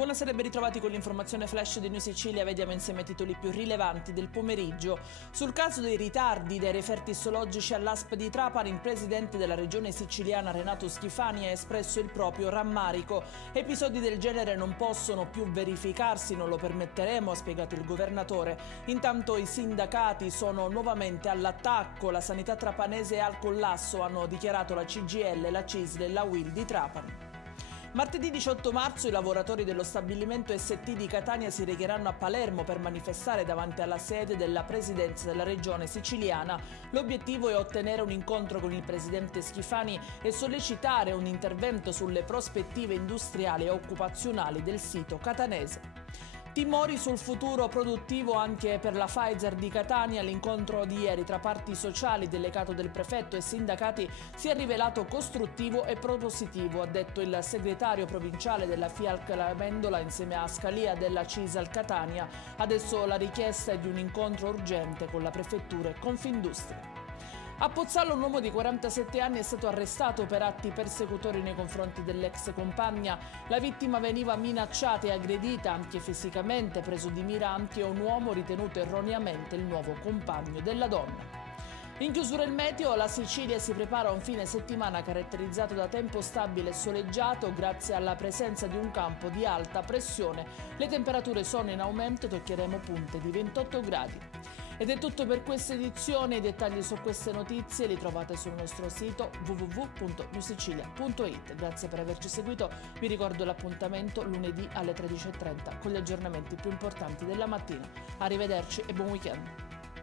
Buonasera e ben ritrovati con l'informazione flash di New Sicilia. Vediamo insieme i titoli più rilevanti del pomeriggio. Sul caso dei ritardi dei referti istologici all'ASP di Trapani, il presidente della regione siciliana Renato Schifani ha espresso il proprio rammarico. Episodi del genere non possono più verificarsi, non lo permetteremo, ha spiegato il governatore. Intanto i sindacati sono nuovamente all'attacco. La sanità trapanese è al collasso, hanno dichiarato la CGIL, la CISL e la UIL di Trapani. Martedì 18 marzo i lavoratori dello stabilimento ST di Catania si recheranno a Palermo per manifestare davanti alla sede della presidenza della regione siciliana. L'obiettivo è ottenere un incontro con il presidente Schifani e sollecitare un intervento sulle prospettive industriali e occupazionali del sito catanese. Timori sul futuro produttivo anche per la Pfizer di Catania. L'incontro di ieri tra parti sociali, delegato del prefetto e sindacati si è rivelato costruttivo e propositivo, ha detto il segretario provinciale della FIALC Lamendola insieme a Scalia della CISAL Catania. Adesso la richiesta è di un incontro urgente con la prefettura e Confindustria. A Pozzallo un uomo di 47 anni è stato arrestato per atti persecutori nei confronti dell'ex compagna. La vittima veniva minacciata e aggredita anche fisicamente, preso di mira anche un uomo ritenuto erroneamente il nuovo compagno della donna. In chiusura il meteo, la Sicilia si prepara a un fine settimana caratterizzato da tempo stabile e soleggiato grazie alla presenza di un campo di alta pressione. Le temperature sono in aumento, toccheremo punte di 28 gradi. Ed è tutto per questa edizione. I dettagli su queste notizie li trovate sul nostro sito www.newsicilia.it. Grazie per averci seguito. Vi ricordo l'appuntamento lunedì alle 13:30 con gli aggiornamenti più importanti della mattina. Arrivederci e buon weekend.